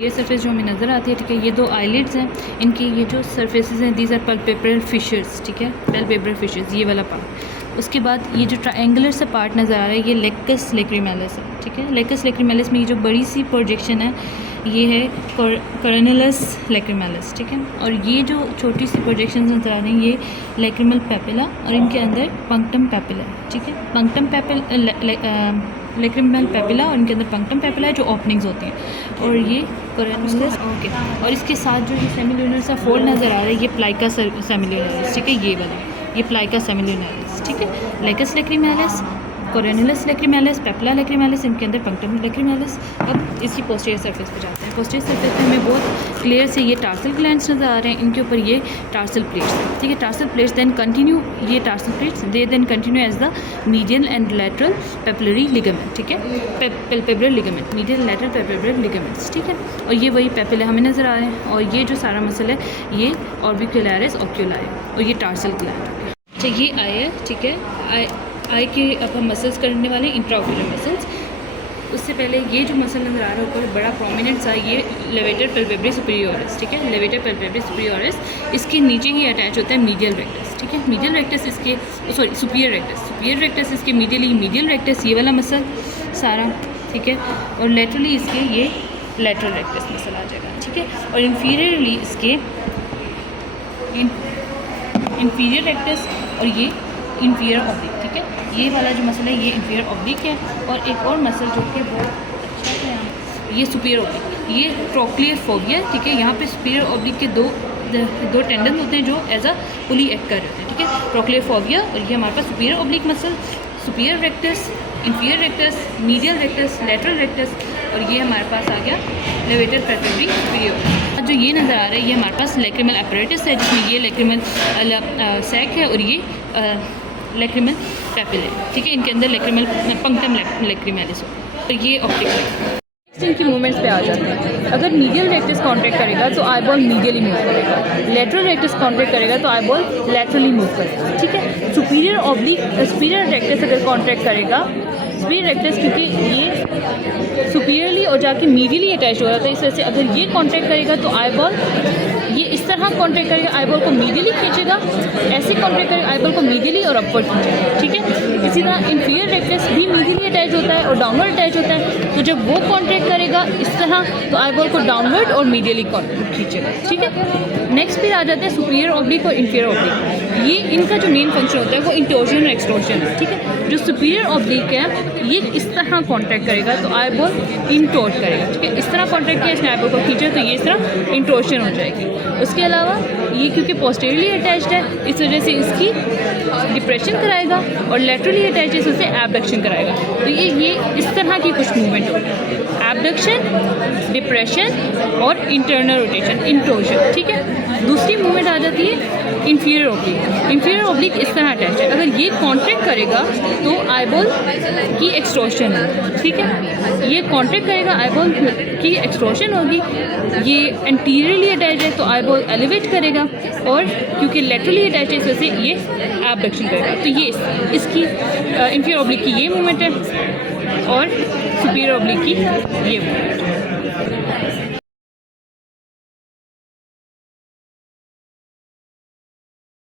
ये सरफेस जो हमें नज़र आती है, ठीक है, ये दो आईलिड्स हैं, इनकी ये जो सरफेसेस हैं दीज आर पल्पेब्रल फिशर्स, ठीक है, पल्पेब्रल फिशर्स, ये वाला पार्ट। उसके बाद ये जो ट्रायंगुलर सा पार्ट नज़र आ रहा है ये लेकस लेक्रिमेलिस है, ठीक है। लेकस लेक्रिमेलिस में ये जो बड़ी सी प्रोजेक्शन है ये है कोरोनलस लेक्रिमेलिस, ठीक है। और ये जो छोटी सी प्रोजेक्शन नज़र आ रही हैं ये लेक्रिमल पेपिला और इनके अंदर पंक्टम पेपिला है, ठीक है। पंक्टम पेपिला लेक्रिमल पेपिला और इनके अंदर पंक्टम पेपिला है जो ओपनिंग्स होती हैं, और ये कोरोनलस, ओके। और इसके साथ जो ये सेमिल्यूनर सा फोल्ड नज़र आ रहा है ये प्लाइका सेमिल्यूनरिस, ठीक है, ये वाला ये प्लाइका सेमिल्यूनरिस, ठीक है। लेकस लेक्रिमेलिस, कोरोनलस लेक्रिमेलिस, पेपिला लेक्रिमेलिस, इनके अंदर पंक्टम लेक्रिमेलिस। अब इसकी पोस्टीरियर सरफेस पे जाते हैं। पोस्टीरियर सरफेस पे हमें बहुत क्लियर से ये टार्सल ग्लैंड्स नज़र आ रहे हैं, इनके ऊपर ये टार्सल प्लेट्स हैं, ठीक है। टार्सल प्लेट्स देन कंटिन्यू, ये tarsal plates they then continue as the medial and lateral papillary ligament, ठीक है, palpebral ligament, medial lateral palpebral ligaments, ठीक है। और ये वही पेपिला हमें नज़र आ रहे हैं, और ये जो सारा मसल है ये ऑर्बिक्युलरिस ओक्यूलारि, और ये टार्सल ग्लैंड। अच्छा, ये आई है, ठीक है। आई के अब हम मसल्स करने वाले हैं, इंट्राओक्यूलर मसल्स। उससे पहले ये जो मसल नज़र आ रहा है ऊपर बड़ा प्रोमिनेंट सा, ये लेवेटर पेल्पेब्री सुपीरियोरिस, ठीक है, लेवेटर पेल्पेब्री सुपीरियोरिस। इसके नीचे ही अटैच होता है मीडियल रेक्टस, ठीक है। मीडियल रेक्टस इसके, sorry, superior rectus, superior rectus इसके मीडियली, मीडियल रेक्टस ये वाला मसल सारा, ठीक है। और लेटरली इसके ये लेटरल रेक्टस मसल आ जाएगा, ठीक है। और इन्फीरियरली इसके इन्फीरियर रेक्टस और ये इन्फीरियर ऑब्लिक, ठीक है। ये वाला जो मसल है ये इन्फीरियर ऑब्लिक है। और एक और मसल जो कि बहुत अच्छा है ये सुपीरियर ऑब्लिक, ये ट्रोक्लियर फोबिया, ठीक है। यहाँ पे सुपीरियर ऑब्लिक के दो टेंडन होते हैं जो एज अ पुली एक्ट कर रहे होते हैं, ठीक है, ट्रोक्लियर फोबिया। और ये हमारे पास superior oblique muscle, superior rectus, inferior rectus, medial rectus, lateral rectus, और ये हमारे पास आ गया लेवेटर पेल्पेब्री सुपीरियोरिस। जो ये नज़र आ रहा है ये हमारे पास लेक्रिमल अपैरेटस है, जिसमें ये लेक्रिमल सैक है और ये लेक्रिमल पेपिला है, ठीक है। इनके अंदर लेक्रिमल पंक्टम लेक्रिमेलिस होता है। तो ये ऑप्टिक नेक्स्ट इनकी मूवमेंट्स पे आ जाते हैं। अगर मीडियल रेक्टस कॉन्ट्रैक्ट करेगा तो आई बॉल मीडियली मूव करेगा, लेटरल रेक्टस कॉन्ट्रैक्ट करेगा तो आई बॉल लेटरली मूव करेगा, ठीक है। सुपीरियर ऑब्लिक, सुपीरियर रेक्टस अगर कॉन्ट्रैक्ट करेगा, सुपीरियर रेक्टस क्योंकि ये सुपीरियरली और जाके मीडियली अटैच हो रहा था, इस वजह से अगर ये कॉन्ट्रैक्ट करेगा तो आई बॉल ये इस तरह कॉन्ट्रैक्ट करेगा, आई बॉल को मीडियली खींचेगा, ऐसे कॉन्ट्रैक्ट करेगा आई बॉल को मीडियली और अपवर्ड खींचेगा, ठीक है। इसी तरह इन्फीरियर रेक्टस भी मीडियली अटैच होता है और डाउनवर्ड अटैच होता है, तो जब वो कॉन्ट्रैक्ट करेगा इस तरह तो आई बॉल को डाउनवर्ड और मीडियली खींचेगा, ठीक है। नेक्स्ट पे आ जाते हैं सुपीरियर ऑब्लिक और इन्फीरियर ऑब्लिक। ये इनका जो मेन फंक्शन होता है वो इंटोर्शन और एक्सटोर्शन है, ठीक है। जो सुपीरियर ऑब्लिक है ये इस तरह कॉन्ट्रैक्ट करेगा तो आई बॉल इंटोर्ट करेगा, ठीक है। इस तरह कॉन्ट्रैक्ट किया इसने आई बॉल को खींचा तो ये इस तरह इंटोर्शन हो जाएगी। उसके अलावा ये क्योंकि पोस्टेरियरली अटैच्ड है इस वजह से इसकी डिप्रेशन कराएगा, और लेटरली अटैच है उससे एबडक्शन कराएगा। तो ये इस तरह की कुछ मूवमेंट होगी, एबडक्शन, डिप्रेशन और इंटरनल रोटेशन, इंटोर्शन, ठीक है। दूसरी मूवमेंट आ जाती है इन्फीरियर ऑब्लिक। इन्फीरियर ऑब्लिक इस तरह अटैच है, अगर ये कॉन्ट्रैक्ट करेगा तो आई बॉल की एक्सटोर्शन है, ठीक है। ये कॉन्ट्रैक्ट करेगा आई बॉल की एक्सटोर्शन होगी। ये एंटीरियरली अटैच है तो आई बॉल एलिवेट करेगा, और क्योंकि लेटरली अटैच है इस वजह से ये एबडक्शन करेगा। तो ये इसकी इन्फीरियर ऑब्लिक की ये मूवमेंट है और सुपीरियर ऑब्लिक की ये मूवमेंट।